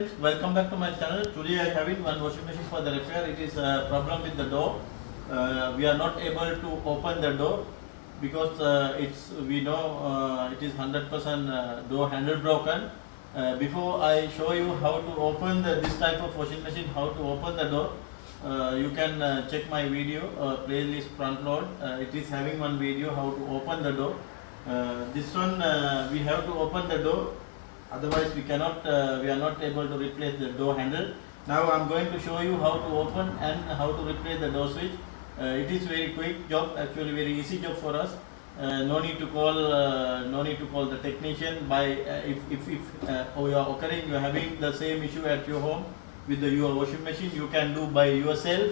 Welcome back to my channel. Today I have in one washing machine for the repair. It is a problem with the door. We are not able to open the door because we know it is 100% door handle broken. Before I show you how to open this type of washing machine, how to open the door, you can check my video playlist front load. It is having one video how to open the door. This one we have to open the door, otherwise we are not able to replace the door handle. Now I am going to show you how to open and how to replace the door switch. It is very quick job, actually very easy job for us. No need to call the technician. If you are occurring, you are having the same issue at your home with your washing machine, you can do by yourself.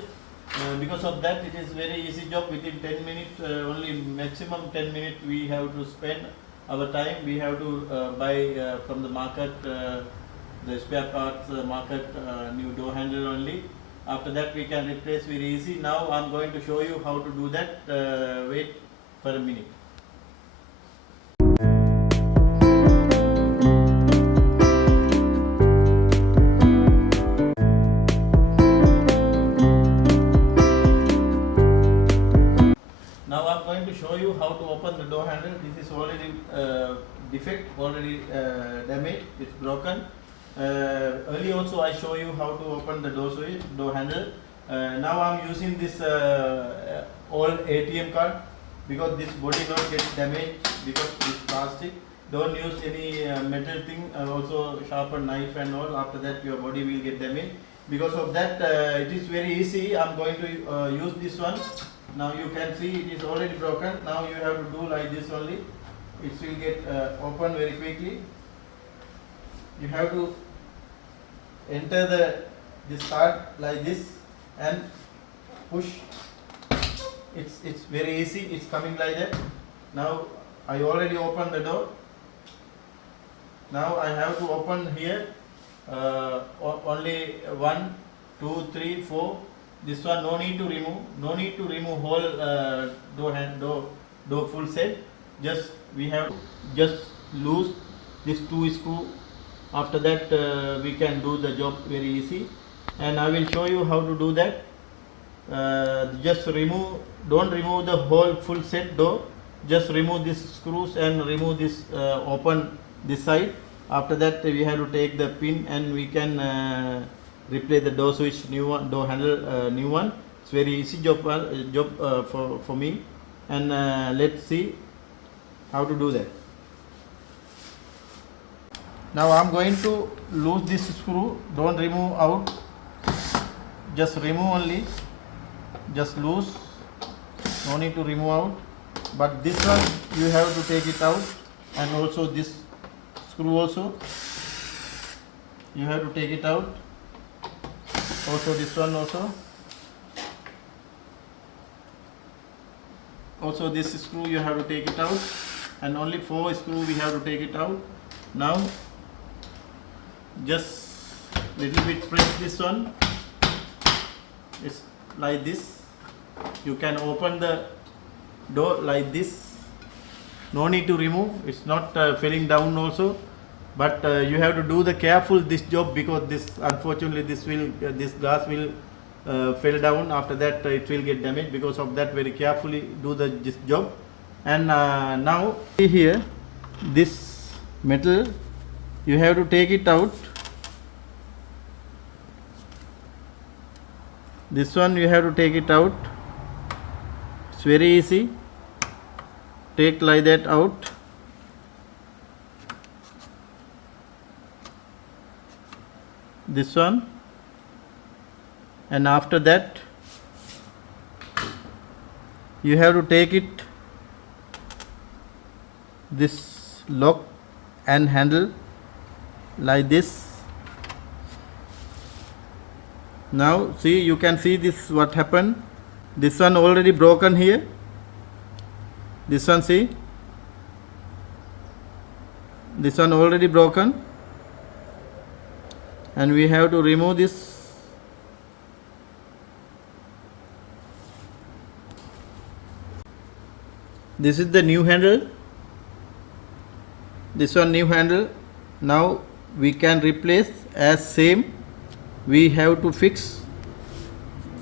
Because of that, it is very easy job. Within 10 minutes, only maximum 10 minutes we have to spend our time. We have to buy from the market, the spare parts market, new door handle only. After that we can replace very easy. Now I am going to show you how to do that. Wait for a minute. Now I am going to show you how to open the door handle. This is already defect, already damaged, it's broken. Earlier also I show you how to open the door handle. Now I am using this old ATM card because this body not get damaged because this plastic. Don't use any metal thing, also sharpen knife and all. After that your body will get damaged. Because of that it is very easy. I am going to use this one. Now you can see it is already broken. Now you have to do like this only. It will get open very quickly. You have to enter this card like this and push. It's very easy. It's coming like that. Now I already opened the door. Now I have to open here only 1, 2, 3, 4. This one no need to remove whole door full set. Just we have just loose this 2 screw. After that we can do the job very easy, and I will show you how to do that. Don't remove the whole full set door. Just remove these screws and remove this open this side. After that we have to take the pin and we can replace the door switch, new one, door handle, new one. It's very easy job for me. And let's see how to do that. Now I am going to loose this screw. Don't remove out, just remove only, just loose, no need to remove out. But this one you have to take it out, and also this screw also you have to take it out. Also this one also this screw you have to take it out, and only 4 screw we have to take it out. Now just little bit press this one. It's like this. You can open the door like this. No need to remove. It's not falling down also. But you have to do the careful this job, because this unfortunately this glass will fall down. After that it will get damaged. Because of that, very carefully do this job. And now see here, this metal you have to take it out. This one you have to take it out. It's very easy. Take like that out. This one, and after that you have to take it, this lock and handle like this. Now see, you can see this what happened. This one already broken here. This one, see, this one already broken, and we have to remove this. This is the new handle. This one new handle. Now we can replace as same. We have to fix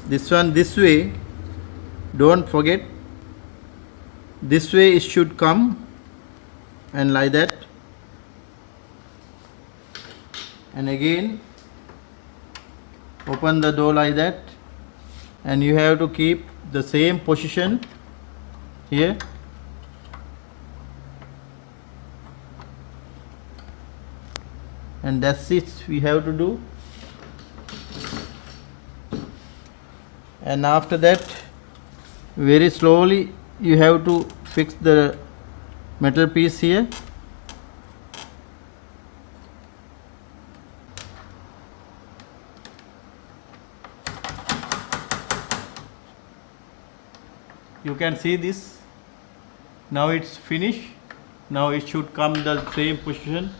this one this way. Don't forget, this way it should come, and like that, and again open the door like that, and you have to keep the same position here. And that's it we have to do. And after that, very slowly you have to fix the metal piece here. You can see this. Now it's finished. Now it should come the same position.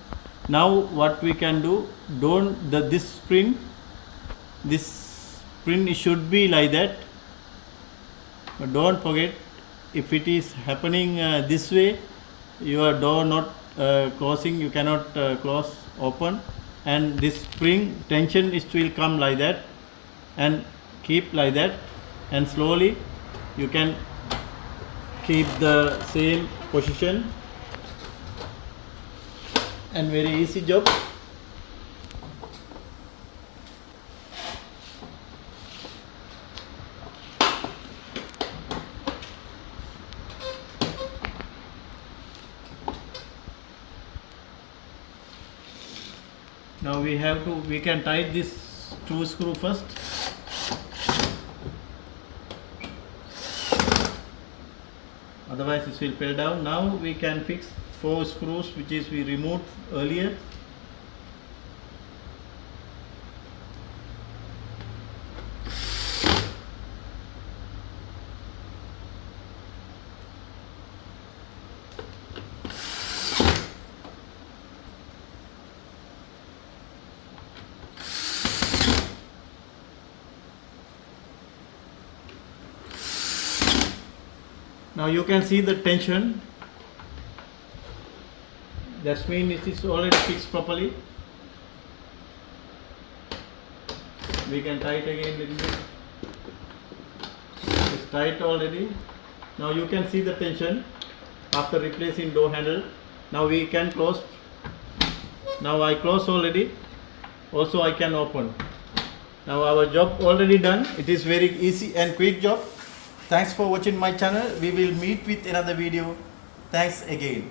Now what we can do, this spring it should be like that. But don't forget, if it is happening this way, your door not closing, you cannot close open, and this spring tension will come like that, and keep like that, and slowly you can keep the same position, and very easy job. Now we can tighten this 2 screw first. Otherwise it will fall down. Now we can fix 4 screws which is we removed earlier. Now you can see the tension. That means it is already fixed properly. We can tighten again a little bit. It's tight already. Now you can see the tension after replacing door handle. Now we can close. Now I close already. Also I can open. Now our job already done. It is very easy and quick job. Thanks for watching my channel. We will meet with another video. Thanks again.